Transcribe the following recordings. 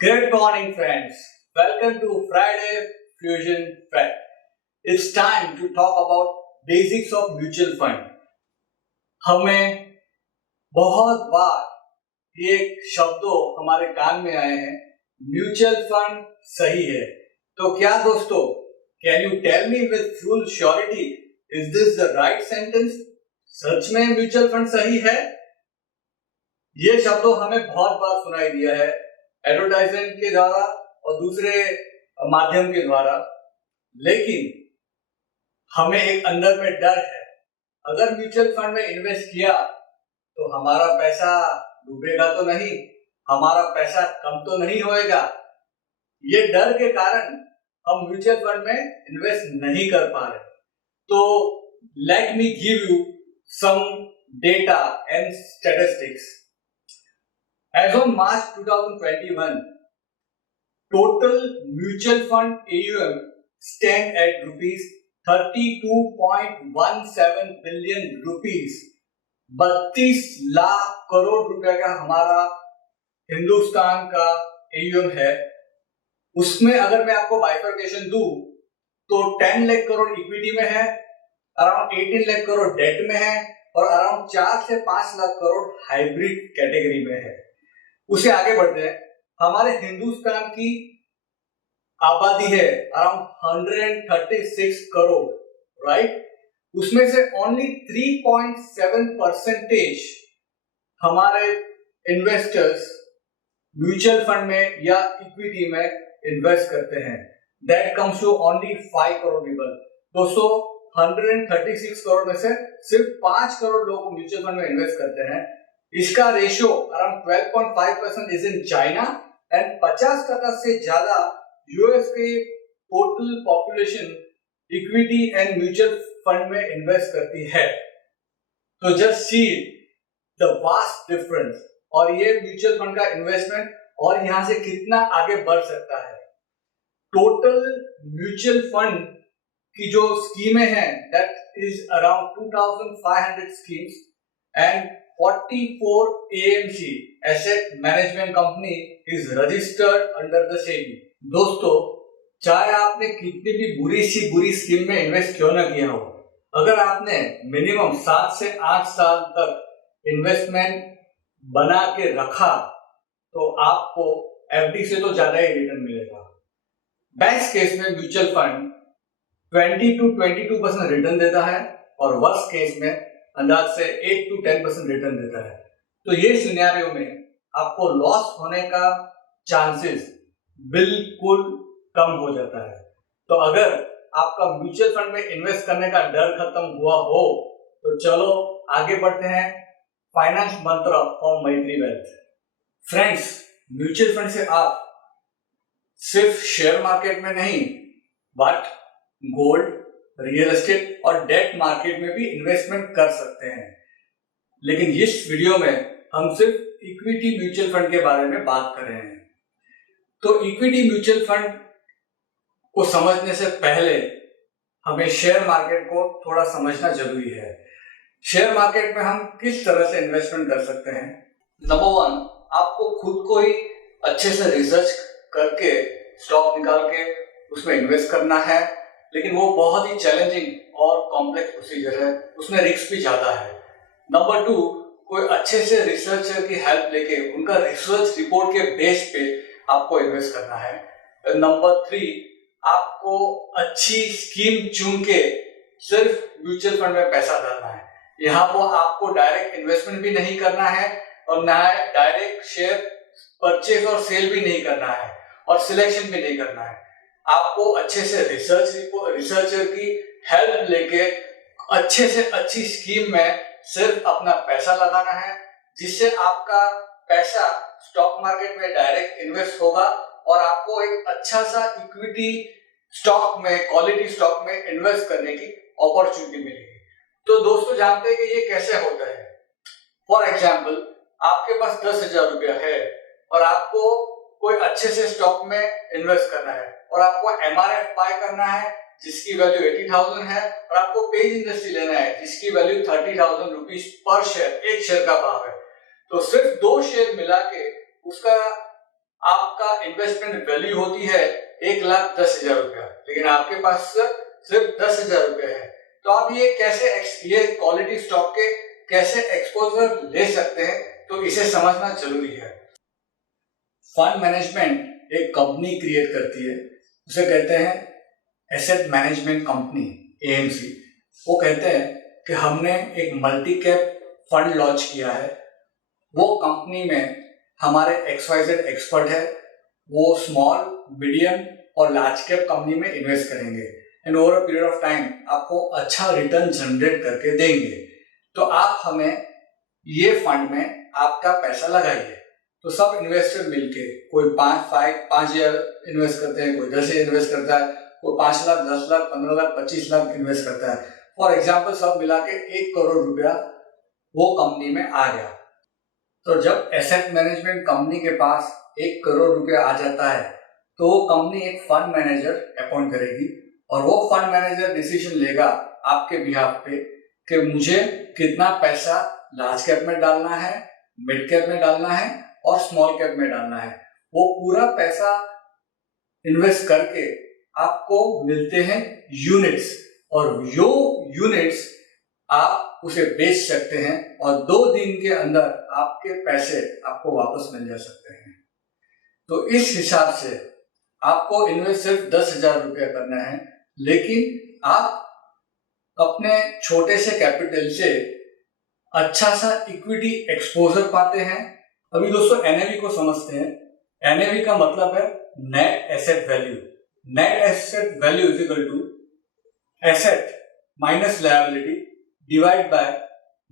Good morning, friends. Welcome to Friday Fusion Fact. It's time to talk about basics of mutual fund. हमें बहुत बार ये शब्दों हमारे कान में आए हैं, म्यूचुअल फंड सही है। तो क्या दोस्तों, can you tell me with full surety, is this the right sentence? सच में म्यूचुअल फंड सही है? ये शब्दों हमें बहुत बार सुनाई दिया है, एडवर्टाइजमेंट के द्वारा और दूसरे माध्यम के द्वारा, लेकिन हमें एक अंदर में डर है, अगर म्यूचुअल फंड में इन्वेस्ट किया तो हमारा पैसा डूबेगा तो नहीं, हमारा पैसा कम तो नहीं होएगा। ये डर के कारण हम म्यूचुअल फंड में इन्वेस्ट नहीं कर पा रहे। तो let me give you some data and statistics. As on March 2021, total mutual fund AUM stand at rupees 32.17 billion rupees. 32 lakh crore रुपए का हमारा हिंदुस्तान का AUM है। उसमें अगर मैं आपको बाइफर्केशन दूं तो 10 लाख करोड़ इक्विटी में है, अराउंड 18 लाख करोड़ डेट में है और अराउंड 4 से 5 लाख करोड़ हाइब्रिड कैटेगरी में है। उसे आगे बढ़ते हैं। हमारे हिंदुस्तान की आबादी है अराउंड 136 करोड़, राइट? उसमें से ओनली 3.7% हमारे इन्वेस्टर्स म्यूचुअल फंड में या इक्विटी में इन्वेस्ट करते हैं। That comes to only 5 crore people. दोस्तों, 136 करोड़ में से सिर्फ 5 करोड़ लोग म्यूचुअल फंड में इन्वेस्ट करते हैं। इसका ratio around 12.5% is in China and 50% से ज्यादा यूएस के total population equity and mutual fund में इन्वेस्ट करती है। तो just see the vast difference, और ये म्यूचुअल फंड का इन्वेस्टमेंट और यहां से कितना आगे बढ़ सकता है। टोटल म्यूचुअल फंड की जो स्कीमें हैं that is around 2500 schemes and 44 AMC Asset Management Company is registered under the SEBI। दोस्तों, चाहे आपने कितनी भी बुरी स्कीम में इन्वेस्ट क्यों ना किया हो, अगर आपने मिनिमम 7 से 8 साल तक इन्वेस्टमेंट बना के रखा तो आपको FD से तो ज्यादा ही रिटर्न मिलेगा। बेस्ट केस में म्यूचुअल फंड 20 to 22% रिटर्न देता है और वर्स्ट केस में अंदाज से 8 to 10% रिटर्न देता है। तो ये सिनेरियो में आपको लॉस होने का चांसेस बिल्कुल कम हो जाता है। तो अगर आपका म्यूचुअल फंड में इन्वेस्ट करने का डर खत्म हुआ हो तो चलो आगे बढ़ते हैं। फाइनेंस मंत्र फॉर मैत्री वेल्थ। फ्रेंड्स, म्यूचुअल फंड से आप सिर्फ शेयर मार्केट में नहीं बट गोल्ड, रियल एस्टेट और डेट मार्केट में भी इन्वेस्टमेंट कर सकते हैं। लेकिन इस वीडियो में हम सिर्फ इक्विटी म्यूचुअल फंड के बारे में बात कर रहे हैं। तो इक्विटी म्यूचुअल फंड को समझने से पहले हमें शेयर मार्केट को थोड़ा समझना जरूरी है। शेयर मार्केट में हम किस तरह से इन्वेस्टमेंट कर सकते हैं? नंबर 1, आपको खुद को ही अच्छे से रिसर्च करके स्टॉक निकाल के उसमें इन्वेस्ट करना है, लेकिन वो बहुत ही चैलेंजिंग और कॉम्प्लेक्स प्रोसीजर है, उसमें रिस्क भी ज्यादा है। नंबर 2, कोई अच्छे से रिसर्चर की हेल्प लेके उनका रिसर्च रिपोर्ट के बेस पे आपको इन्वेस्ट करना है। नंबर 3, आपको अच्छी स्कीम चुन के सिर्फ म्यूचुअल फंड में पैसा डालना है। यहाँ पर आपको डायरेक्ट इन्वेस्टमेंट भी नहीं करना है और ना डायरेक्ट शेयर परचेज और सेल भी नहीं करना है और सिलेक्शन भी नहीं करना है। आपको अच्छे से रिसर्चर की हेल्प लेके अच्छे से अच्छी स्कीम में सिर्फ अपना पैसा लगाना है, जिससे आपका पैसा स्टॉक मार्केट में डायरेक्ट इन्वेस्ट होगा और आपको एक अच्छा सा इक्विटी स्टॉक में, क्वालिटी स्टॉक में इन्वेस्ट करने की अपॉर्चुनिटी मिलेगी। तो दोस्तों, जानते हैं कि ये कैसे होता है। फॉर एग्जाम्पल, आपके पास 10,000 रुपया है और आपको कोई अच्छे से स्टॉक में इन्वेस्ट करना है और आपको MRF बाय करना है जिसकी वैल्यू 80,000 है और आपको पेज इंडस्ट्री लेना है जिसकी वैल्यू 30,000 रुपीज पर शेयर, एक शेयर का भाव है। तो सिर्फ 2 शेयर मिला के उसका आपका इन्वेस्टमेंट वैल्यू होती है 1,10,000 रुपया, लेकिन आपके पास सिर्फ 10,000 रुपये है, तो आप ये क्वालिटी स्टॉक के कैसे एक्सपोजर ले सकते हैं, तो इसे समझना जरूरी है। फंड मैनेजमेंट एक कंपनी क्रिएट करती है, उसे कहते हैं एसेट मैनेजमेंट कंपनी, एएमसी। वो कहते हैं कि हमने एक मल्टी कैप फंड लॉन्च किया है, वो कंपनी में हमारे XYZ एक्सपर्ट है, वो स्मॉल, मीडियम और लार्ज कैप कंपनी में इन्वेस्ट करेंगे and over a period of time आपको अच्छा रिटर्न जनरेट करके देंगे। तो आप हमें ये फंड में आपका पैसा लगाइए। तो सब इन्वेस्टर मिलके कोई 5,000 इन्वेस्ट करते हैं, कोई 10,000 इन्वेस्ट करता है, कोई 5 लाख, 10 लाख, 15 लाख, 25 लाख इन्वेस्ट करता है। फॉर एग्जाम्पल सब मिला के 1 करोड़ रुपया वो कंपनी में आ गया। तो जब एसेट मैनेजमेंट कंपनी के पास 1 करोड़ रुपया आ जाता है, तो वो कंपनी एक फंड मैनेजर अपॉइंट करेगी और वो फंड मैनेजर डिसीजन लेगा आपके बिहाफ पे कि मुझे कितना पैसा लार्ज कैप में डालना है, मिड कैप में डालना है और स्मॉल कैप में डालना है। वो पूरा पैसा इन्वेस्ट करके आपको मिलते हैं यूनिट्स, और यो यूनिट्स आप उसे बेच सकते हैं और 2 दिन के अंदर आपके पैसे आपको वापस मिल जा सकते हैं। तो इस हिसाब से आपको इन्वेस्ट सिर्फ 10,000 रुपया करना है, लेकिन आप अपने छोटे से कैपिटल से अच्छा सा इक्विटी एक्सपोजर पाते हैं। अभी दोस्तों एनएवी को समझते हैं। एनएवी का मतलब है net asset value. Net asset value is equal to asset minus liability divide by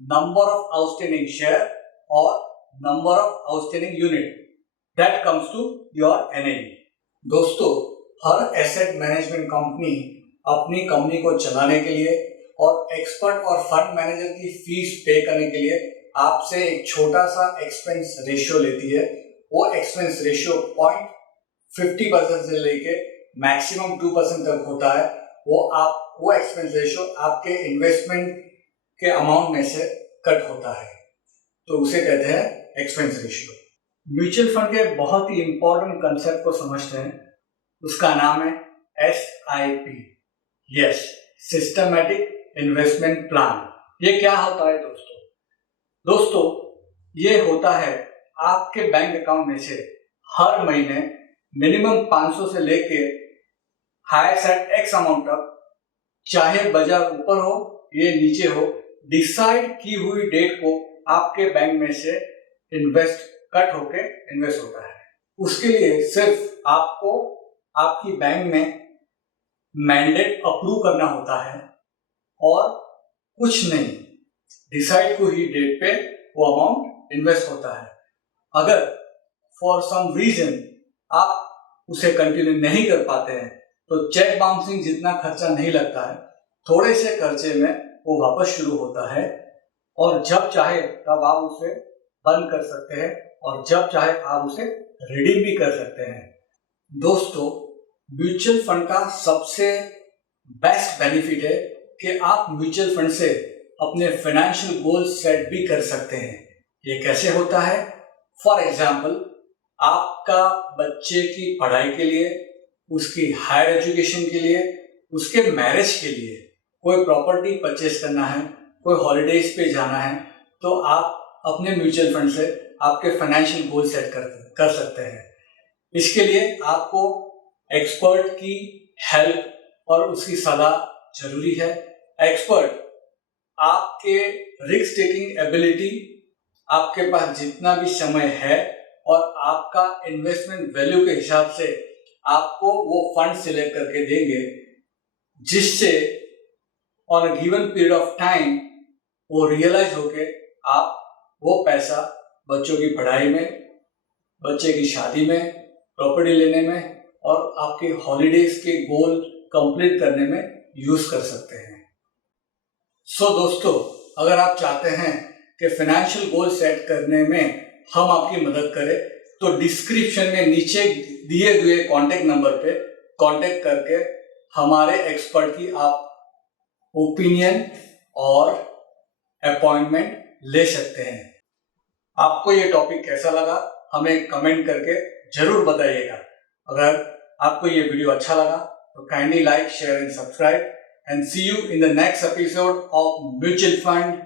number of outstanding share और number of outstanding unit, that comes to your NAV. दोस्तों हर एसेट मैनेजमेंट कंपनी अपनी company को चलाने के लिए और expert और फंड मैनेजर की फीस पे करने के लिए आपसे एक छोटा सा एक्सपेंस रेशियो लेती है। वो एक्सपेंस रेशियो 0.50% से लेके मैक्सिमम 2% तक होता है। वो एक्सपेंस रेशियो आपके इन्वेस्टमेंट के अमाउंट में से कट होता है, तो उसे कहते हैं एक्सपेंस रेशियो। म्यूचुअल फंड के बहुत ही इंपॉर्टेंट कंसेप्ट को समझते हैं, उसका नाम है SIP, yes, systematic investment plan. ये क्या होता है दोस्तों ये होता है आपके बैंक अकाउंट में से हर महीने मिनिमम 500 से लेके हायर साइड X अमाउंट तक, चाहे बाजार ऊपर हो ये नीचे हो, डिसाइड की हुई डेट को आपके बैंक में से कट होके इन्वेस्ट होता है। उसके लिए सिर्फ आपको आपकी बैंक में मैंडेट अप्रूव करना होता है और कुछ नहीं, डिसाइड की हुई डेट पे वो अमाउंट इन्वेस्ट होता है। अगर फॉर सम रीजन आप उसे कंटिन्यू नहीं कर पाते हैं तो चेक बाउंसिंग जितना खर्चा नहीं लगता है, थोड़े से खर्चे में वो वापस शुरू होता है और जब चाहे तब आप उसे बंद कर सकते हैं और जब चाहे आप उसे रिडीम भी कर सकते हैं। दोस्तों म्यूचुअल फंड का सबसे बेस्ट बेनिफिट है कि आप म्यूचुअल फंड से अपने फाइनेंशियल गोल सेट भी कर सकते हैं। ये कैसे होता है? फॉर एग्जाम्पल आपका बच्चे की पढ़ाई के लिए, उसकी हायर एजुकेशन के लिए, उसके मैरिज के लिए कोई प्रॉपर्टी परचेस करना है, कोई हॉलीडेज पे जाना है, तो आप अपने म्यूचुअल फंड से आपके फाइनेंशियल गोल सेट कर सकते हैं। इसके लिए आपको एक्सपर्ट की हेल्प और उसकी सलाह जरूरी है। एक्सपर्ट आपके रिस्क टेकिंग एबिलिटी, आपके पास जितना भी समय है और आपका इन्वेस्टमेंट वैल्यू के हिसाब से आपको वो फंड सिलेक्ट करके देंगे, जिससे on a given period of time वो रियलाइज होके आप वो पैसा बच्चों की पढ़ाई में, बच्चे की शादी में, प्रॉपर्टी लेने में और आपके हॉलीडेज के गोल कंप्लीट करने में यूज कर सकते हैं। सो दोस्तों अगर आप चाहते हैं कि फाइनेंशियल गोल सेट करने में हम आपकी मदद करें तो डिस्क्रिप्शन में नीचे दिए हुए कॉन्टेक्ट नंबर पे कॉन्टेक्ट करके हमारे एक्सपर्ट की आप ओपिनियन और अपॉइंटमेंट ले सकते हैं। आपको ये टॉपिक कैसा लगा हमें कमेंट करके जरूर बताइएगा। अगर आपको ये वीडियो अच्छा लगा तो kindly like, share and subscribe, and see you in the next episode of Mutual Fund